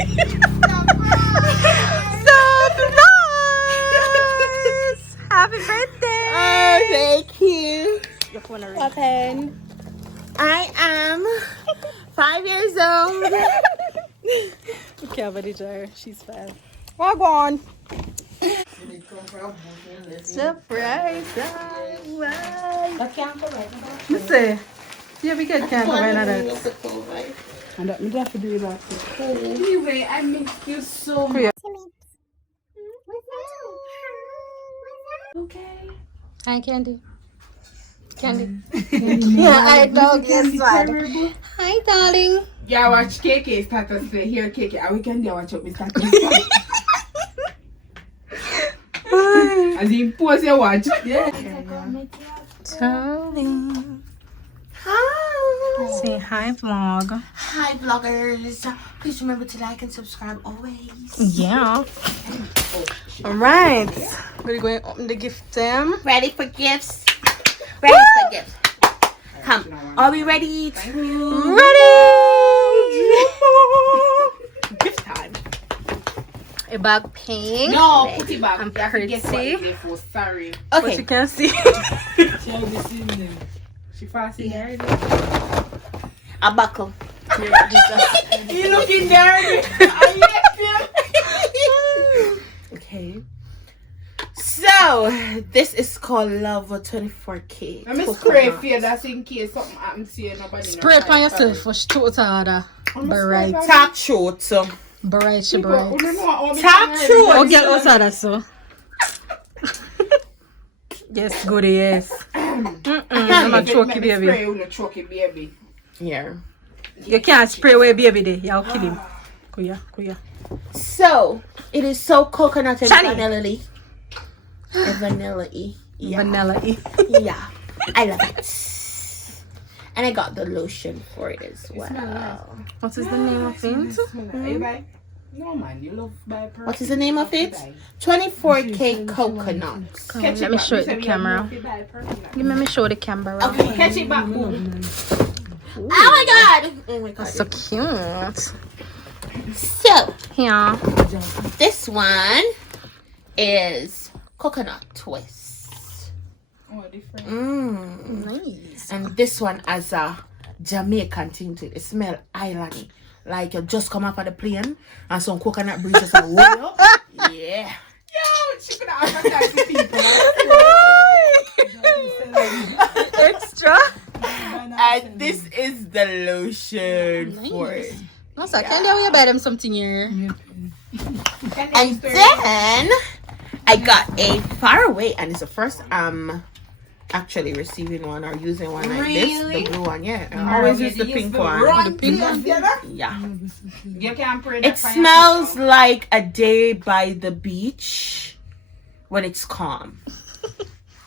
Surprise! Happy birthday! Oh, thank you. What happened? I am 5 years old. Okay, but the jar. She's 5. Well, go on. Surprise! Listen. Yeah, we get can't cover that. And that me have to do that. Anyway, I miss you so much. Yeah. Okay. Hi, Candy. Candy. Yeah, I know. Guess what? Hi, darling. Yeah, watch KK status play. Here, KK. I we can watch up my status. As in pose your watch. Yeah. Darling. Hi. Say hi, vlog. Hi, vloggers. Please remember to like and subscribe always. Yeah. Alright. We're going to open the gift them. Ready for gifts? Ready for gifts. Come. Are we ready to... Ready! Gift time. A bag pink. No, put it back. I'm You have to guess what pretty. it is for. Sorry. But you Okay. can see. She fast in there. A buckle. You looking dirty. Okay. So, this is called Love 24K. I'm a spray fear that's in case something happens to you. Nobody Spray it on yourself for short order. Bright. Talk short. Bright, she bright. Talk short. Oh, girl, outside so. Yes, good, yes. I'm a choky baby. Yeah. You can't spray away baby there. You'll kill him. Kuya. So, it is so coconut and Shani. vanilla-y. And vanilla-y. Yeah. Vanilla. Yeah. I love it. And I got the lotion for it as well. What is the name of it? No man, you love by what is the name of it? 24K coconut. Let me show it the camera. Let me show the camera. Okay, catch it back. Boom. Oh my god! Oh my god. That's so cute. So, Yeah. this one is coconut twist. Oh, different. Nice. And this one has a Jamaican thing to it. It smells islandy. Like you just come up on the plane and some coconut breeze just roll up. Yeah. Yo, she could advertise to people. Extra. And this is the lotion for it. Nossa, can't you buy them something here? And then I got a faraway, and it's the first actually receiving one or using one like this, the blue one. Yeah, I always use the pink one. The pink one? Yeah. You can't pray It smells like a day by the beach when it's calm.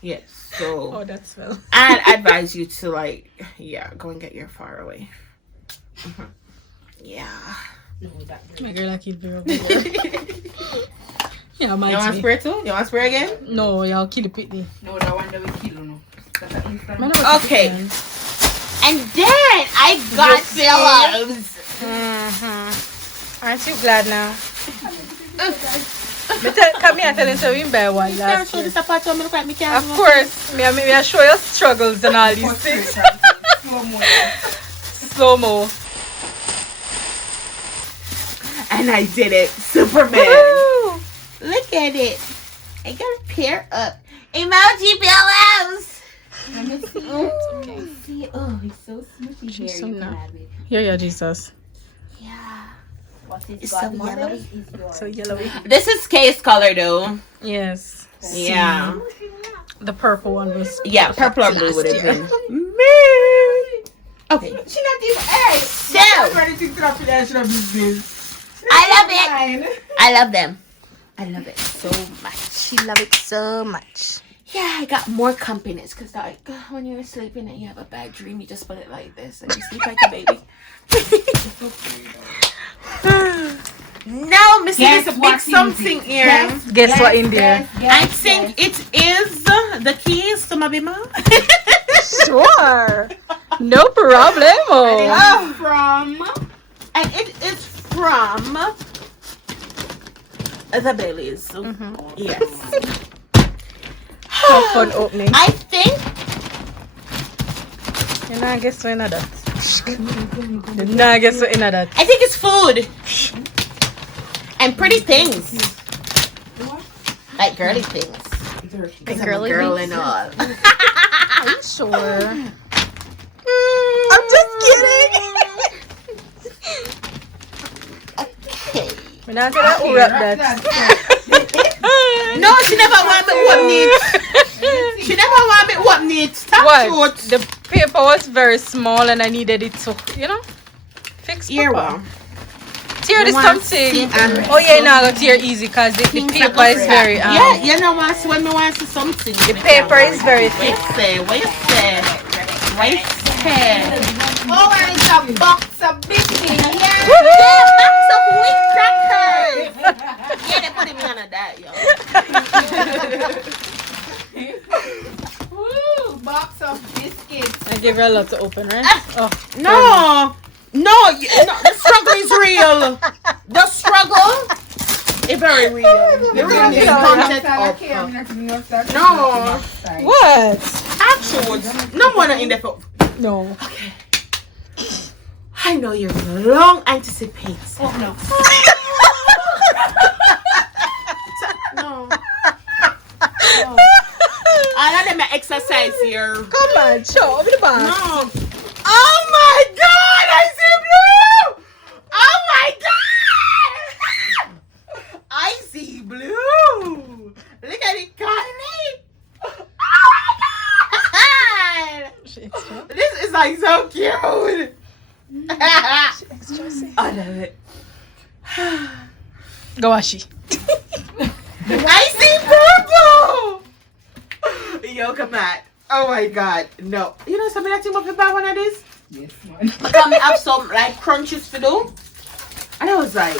Yes. So Oh, that smell. I'd advise you to go and get your faraway. Yeah. My girl, I keep very Yeah, You want my spray too? You want spray again? No, y'all kill the pitney. No, that one that we kill, no. That's an instant. Okay. And then I got pillows. Aren't you glad now? Come here and tell him to win by one last year. Of course, me I show your struggles and all these things. Slow-mo. And I did it. Superman. Woo! Look at it. I got a pair up. Emoji pillows. Let me see it. Okay. See, oh, it's so smoothy. She's Here, so you nice. can have it. Yeah, Jesus. Yeah. What is It's so godmother's yellowy. is yours. So yellowy. This is case color though. Yes. Yeah. The purple one was. Yeah, purple or blue would have year. been. Okay. She not even, hey! So, Ready to drop it out of business. I love it. Fine. I love them. I love it so much. She love it so much. Yeah, I got more companies because when you're sleeping and you have a bad dream, you just put it like this and you sleep like a baby. No, Mr. Guess There's a what big something here. Guess what in there? I think it is the keys to my bima. Sure. No problemo. From and it is from the Baileys. Yes. Fun opening. I think You know, I guess we're not that. No, I guess we're in that. I think it's food and pretty things, like girly things. Like I'm girly a girl things? and all. Are you sure? I'm just kidding. Okay. We're not gonna wrap that. No, she never want me what neat. She never want me what neat. Stop What? short. The paper was very small and I needed it to, fix Here, proper. well. Tear this You want something. see and Oh yeah, now I got tear easy because the things paper that is go very flat. Yeah, you know what? When me want to see something. The paper is very thick. What you say? What you say? Oh, and it's a box of biscuits. Yeah. Box of wheat crackers. Yeah, they put me on a diet, yo. Woo, box of biscuits. I gave her a lot to open, right? Oh No, the struggle is real. The struggle is very real. The real is content of. No, what? actually, no one in the phone. No. I know you're long anticipated. Oh, no. No. I let them exercise here. Come on, show me the box. No. Oh my God! I see blue. Oh my God! I see blue. Look at it, Carly. Oh my God! This is like so cute. I love it. Go Ashi. I see purple. Yo, come on. Oh my God. No. You know something that you want to buy one of these? Yes, man. Come have some like crunches to do. And I was like,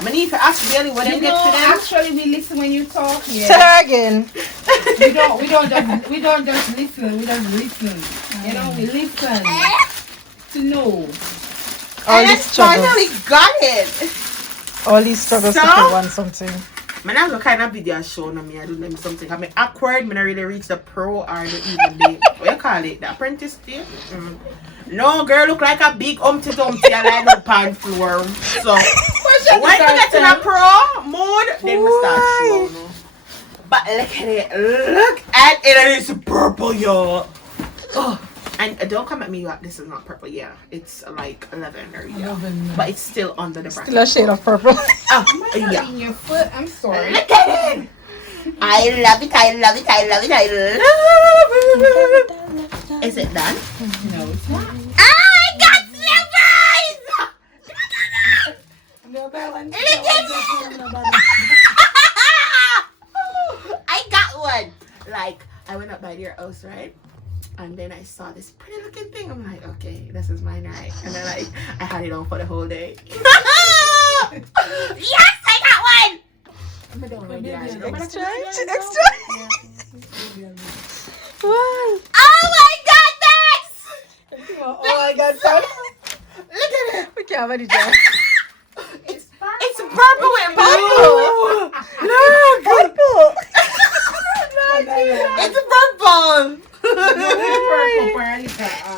I need to ask Bailey what they You get know, to them. actually, we listen when you talk here. Tell her again. We don't just listen. We just listen. You know, we listen to know. All And I these struggles. finally got it. All these struggles So? to want something. Man, I have a kind of video showing me. I do them something. I'm awkward. I really reach the pro or the even the what you call it? The apprentice stage. No, girl, look like a big Humpty Dumpty and I no pan floor. So when we get in a pro mode, then we start show. No? But look at it. Look at it. And it's purple, yo. Oh. And don't come at me like this is not purple. Yeah, it's like lavender. Yeah, but it's still under the bracket. Still a shade of purple. Oh, yeah. In your foot, I'm sorry. Look at it. I love it. I love it. I love it. I love it. Is it done? No, it's not. I got I got one. Like I went up by their house, right? And then I saw this pretty looking thing. I'm like, okay, this is mine, right? And then like I had it on for the whole day. Yes, I got one. I'm done with it. Extra. Wow. Oh my goodness! Oh my God, son. Look at it. We can't have any job. It's purple with blue. Look. Purple. It's purple.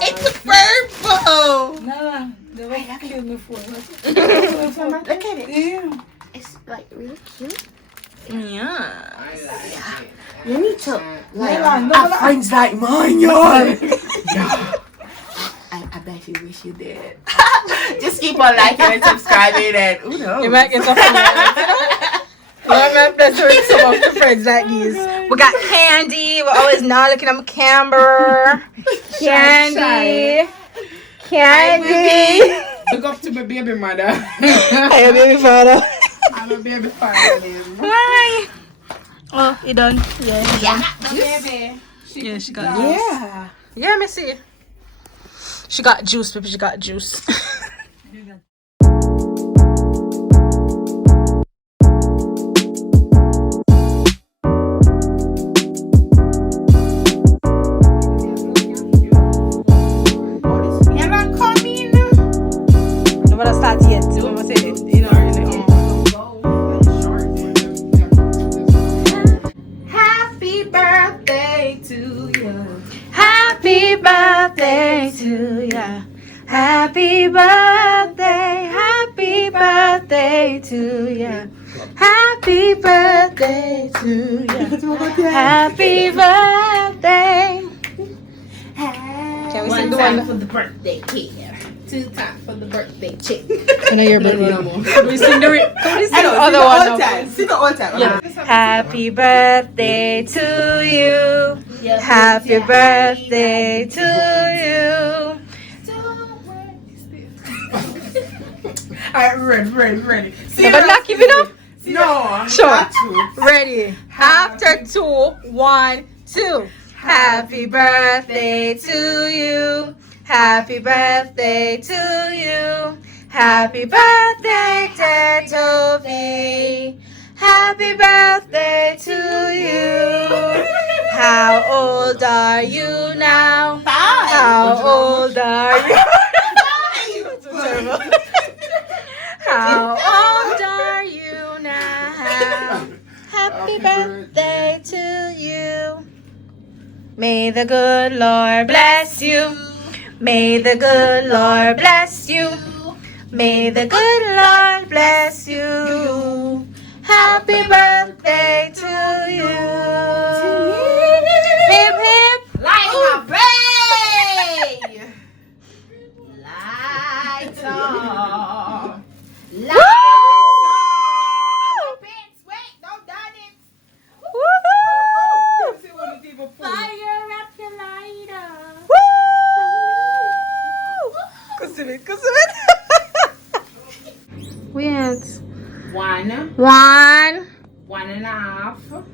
It's purple. No, they won't kill me for it. Look at it. Yeah. It's like really cute. Yeah. You need to like no, have friends like mine, yo. Yeah. I bet you wish you did. Just keep on liking and subscribing and who knows? You might get some friends. I'm blessed with some of the friends like these. We got Candy. We're always not looking at my camera. Candy. Candy. Look up to my baby mother. Hey, baby father. I'm a baby father. Hi. Oh, you done? Yeah. Baby. Yeah, she got juice. Yeah. Yeah, let me see. She got juice, baby. She got juice. You're not coming. No, but I start yet. You know, Happy birthday to you. Happy birthday to you. Happy birthday. Can we sing the one for the birthday cake? 2 times for the birthday cake. I know your birthday. Can we sing the other one? Sing the all time. Yeah. Happy birthday to you. Happy birthday to you. Alright, ready. No, but not keep it up. No, Sure. Ready. After 2, 1, 2. Happy birthday to you. Happy birthday to you. Happy birthday, Tovia. Happy birthday to you. How old are you now? 5. How old are you? How old are you now? Happy birthday to you. May the good Lord bless you. May the good Lord bless you. May the good Lord bless you. Happy birthday to you. Hip hip. Light my brain. Lights on. Woo! Wait, don't done it. Woohoo! Fire up your lighter. Woo! Kusimit. We had 1, 1, 1.5,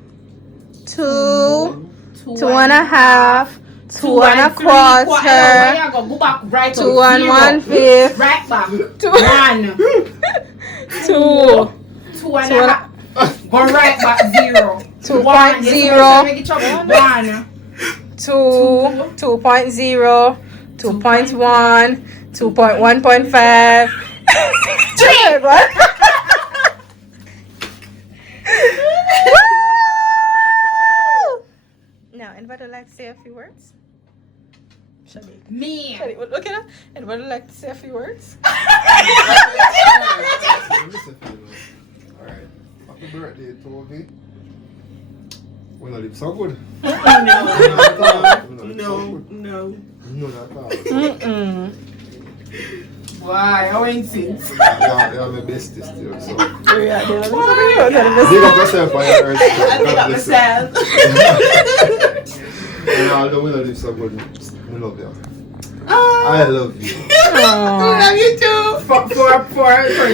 2, 2.5, 2.25, go back right 2 and 1/5, right back. 2, 1, 2, 2.5. Go right back 0. 2.0, 1. 2, 2.0, 2.1, 2.1.5, 3. Now, anybody would like to say a few words? Shadi. Me. Shadi, look at her. Anybody would like to say a few words? Alright. Happy birthday, Tovia. We not live so good. No. No, not at all. Why? I went since. You're my bestest still, so. Yeah, Big up yourself on your earth. God bless you. And although we not live so good, we love you. I love you. I love you too. For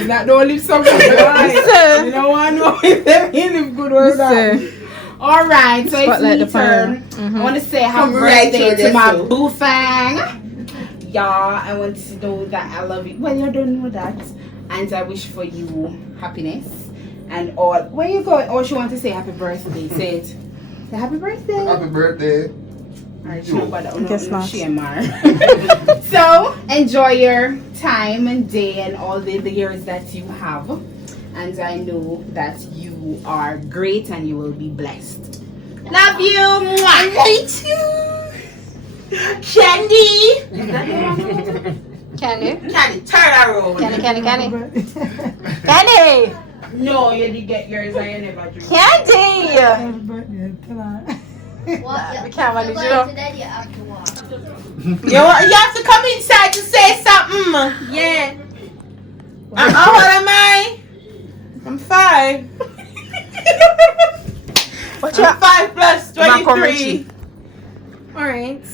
that don't live so good. Listen. You don't want to know if they live good or not. Alright, so it's Spotlight me the fire. turn. I want to say happy birthday to my boo fang. Y'all, I want to know that I love you. Well, you don't know that. And I wish for you happiness and all. Where you going? Oh, she wants to say happy birthday. Say it. Say happy birthday. Happy birthday. Alright, she don't bother. Guess not. So, enjoy your time and day and all the years that you have. And I know that you are great and you will be blessed. Love you. Mwah. Me too. Candy. Candy? Candy, turn around. Candy. Candy! No, you did get yours and you never drink. Candy! Well, We can't manage, you're you know. going to that, you have to walk. You have to come inside to say something. Yeah. How old am I? I'm 5. What's I'm 5 plus 23. Alright,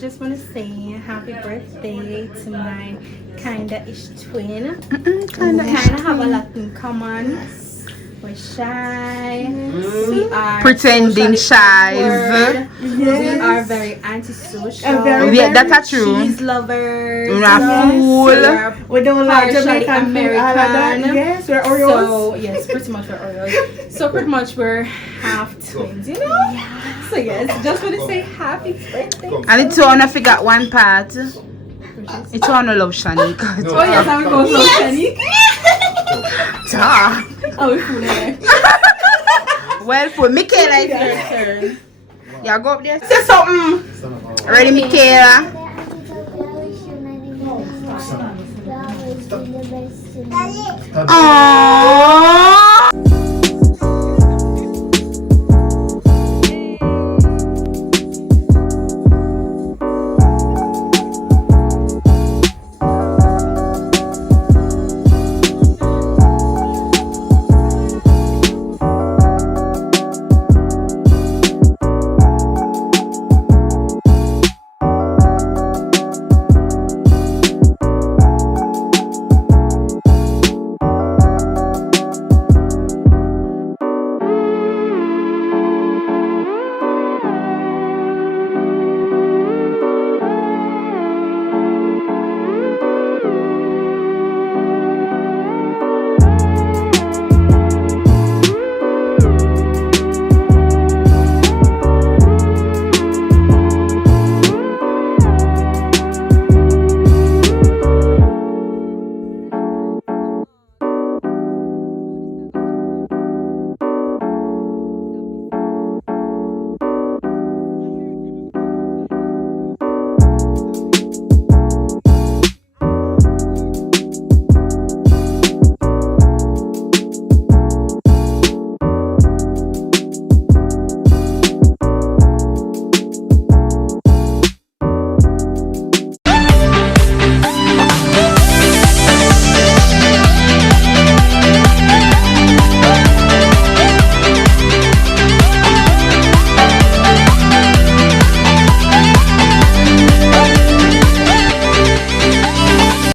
just want to say happy birthday to my kinda-ish twin. We kinda have a lot in common. We're shy. We are Pretending socially shy. awkward. We are very antisocial. Yeah, that's true. Cheese lovers. You're a fool. We don't like Partially Jamaican food, all of that. American. Yes, we're Oreos. So yes, pretty much we're Oreos. So pretty much we're half twins, you know? Yeah. So yes, just want to say happy birthday. And it's one I forgot one part. It's one I love Shanika. Oh yes, I'm going to Shanique. Ta. Oh, we're fooling. Well, for Michaela, it's your turn. Yeah, go up there. Say something. Ready, Michaela? to me. Aww.